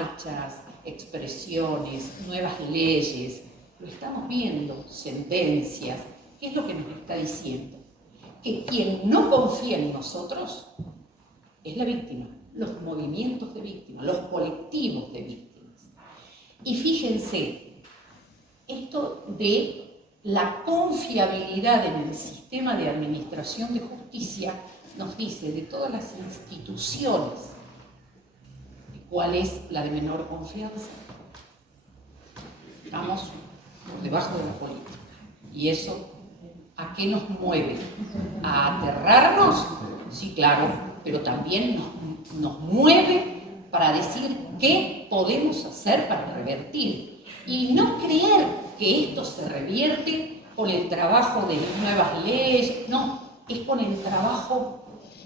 marchas, expresiones, nuevas leyes, lo estamos viendo, sentencias. ¿Qué es lo que nos está diciendo? Que quien no confía en nosotros es la víctima, los movimientos de víctimas, los colectivos de víctimas. Y fíjense, esto de la confiabilidad en el sistema de administración de justicia nos dice de todas las instituciones, ¿cuál es la de menor confianza? Estamos por debajo de la política. ¿Y eso a qué nos mueve? ¿A aterrarnos? Sí, claro, pero también nos mueve para decir qué podemos hacer para revertir. Y no creer que esto se revierte con el trabajo de nuevas leyes, no, es con el trabajo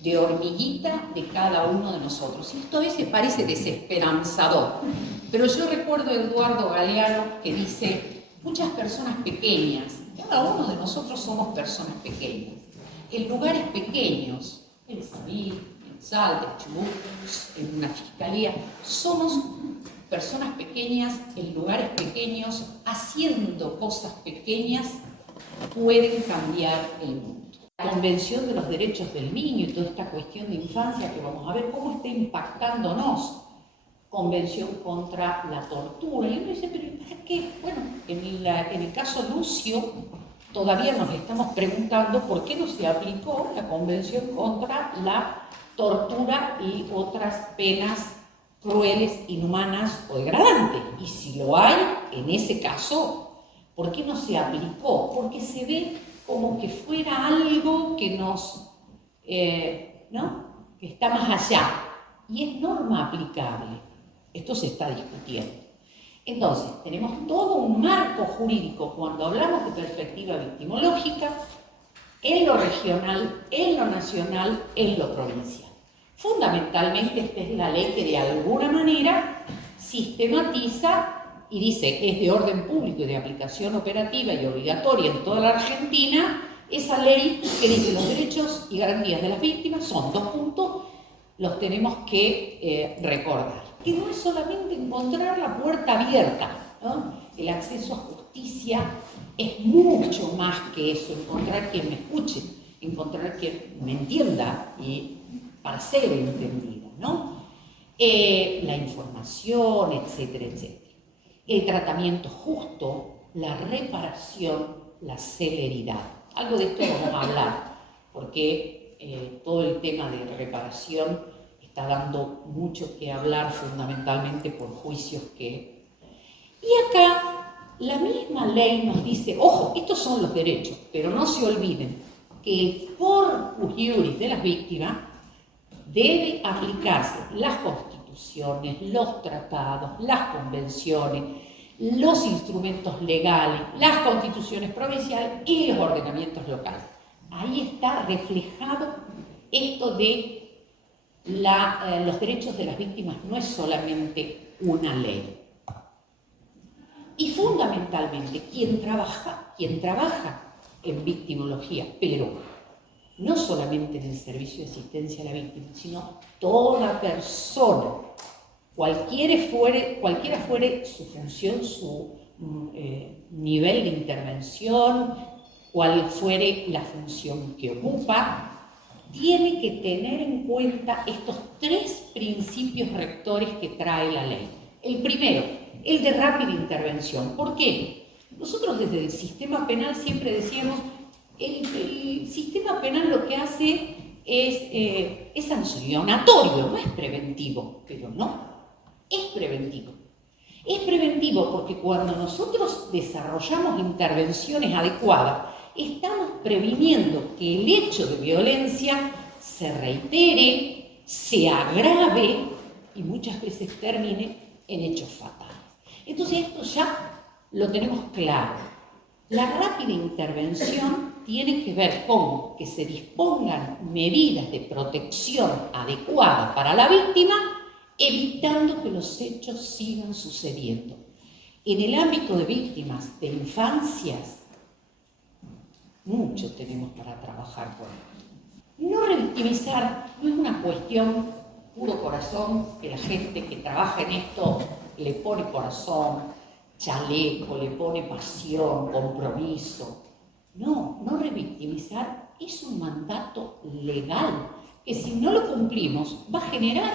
de hormiguita de cada uno de nosotros. Y esto a veces parece desesperanzador, pero yo recuerdo a Eduardo Galeano que dice, muchas personas pequeñas, cada uno de nosotros somos personas pequeñas, en lugares pequeños, en Sabí, en Salta, en Chubut, en una fiscalía, somos personas pequeñas en lugares pequeños, haciendo cosas pequeñas, pueden cambiar el mundo. La Convención de los Derechos del Niño y toda esta cuestión de infancia que vamos a ver cómo está impactándonos. Convención contra la tortura. Y uno dice, ¿pero para qué? Bueno, en el caso Lucio, todavía nos estamos preguntando por qué no se aplicó la Convención contra la tortura y otras penas crueles, inhumanas o degradantes. Y si lo hay, en ese caso, ¿por qué no se aplicó? Porque se ve como que fuera algo que nos, ¿no? Que está más allá. Y es norma aplicable. Esto se está discutiendo. Entonces, tenemos todo un marco jurídico cuando hablamos de perspectiva victimológica, en lo regional, en lo nacional, en lo provincial. Fundamentalmente esta es la ley que de alguna manera sistematiza y dice que es de orden público y de aplicación operativa y obligatoria en toda la Argentina, esa ley que dice los derechos y garantías de las víctimas son 2 puntos, los tenemos que recordar. Que no es solamente encontrar la puerta abierta, ¿no? El acceso a justicia es mucho más que eso, encontrar quien me escuche, encontrar quien me entienda y para ser entendida, ¿no? La información, etcétera, etcétera. El tratamiento justo, la reparación, la celeridad. Algo de esto vamos a hablar, porque todo el tema de reparación está dando mucho que hablar, fundamentalmente por juicios que... Y acá la misma ley nos dice, ojo, estos son los derechos, pero no se olviden que el corpus iuris de las víctimas debe aplicarse las constituciones, los tratados, las convenciones, los instrumentos legales, las constituciones provinciales y los ordenamientos locales. Ahí está reflejado esto de los derechos de las víctimas, no es solamente una ley. Y fundamentalmente, quien trabaja en victimología, pero no solamente en el servicio de asistencia a la víctima, sino toda persona, cualquiera fuere su función, su nivel de intervención, cual fuere la función que ocupa, tiene que tener en cuenta estos 3 principios rectores que trae la ley. El primero, el de rápida intervención. ¿Por qué? Nosotros desde el sistema penal siempre decíamos, el sistema penal lo que hace es sancionatorio, no es preventivo, pero no, es preventivo. Es preventivo porque cuando nosotros desarrollamos intervenciones adecuadas, estamos previniendo que el hecho de violencia se reitere, se agrave y muchas veces termine en hechos fatales. Entonces esto ya lo tenemos claro. La rápida intervención tiene que ver con que se dispongan medidas de protección adecuadas para la víctima, evitando que los hechos sigan sucediendo. En el ámbito de víctimas de infancias, mucho tenemos para trabajar con esto. No revictimizar no es una cuestión puro corazón, que la gente que trabaja en esto le pone corazón, chaleco, le pone pasión, compromiso. No, no revictimizar es un mandato legal, que si no lo cumplimos va a generar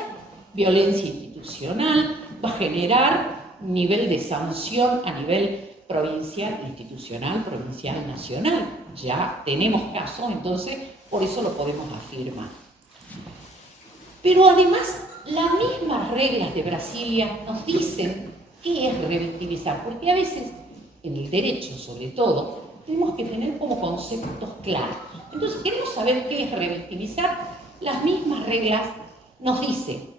violencia institucional, va a generar nivel de sanción a nivel provincial, institucional, provincial, nacional. Ya tenemos casos, entonces por eso lo podemos afirmar. Pero además, las mismas reglas de Brasilia nos dicen qué es revictimizar, porque a veces, en el derecho sobre todo, tenemos que tener como conceptos claros. Entonces, queremos saber qué es revictimizar. Las mismas reglas nos dicen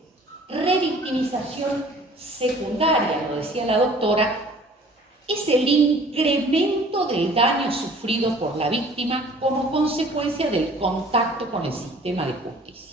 revictimización secundaria, lo decía la doctora, es el incremento del daño sufrido por la víctima como consecuencia del contacto con el sistema de justicia.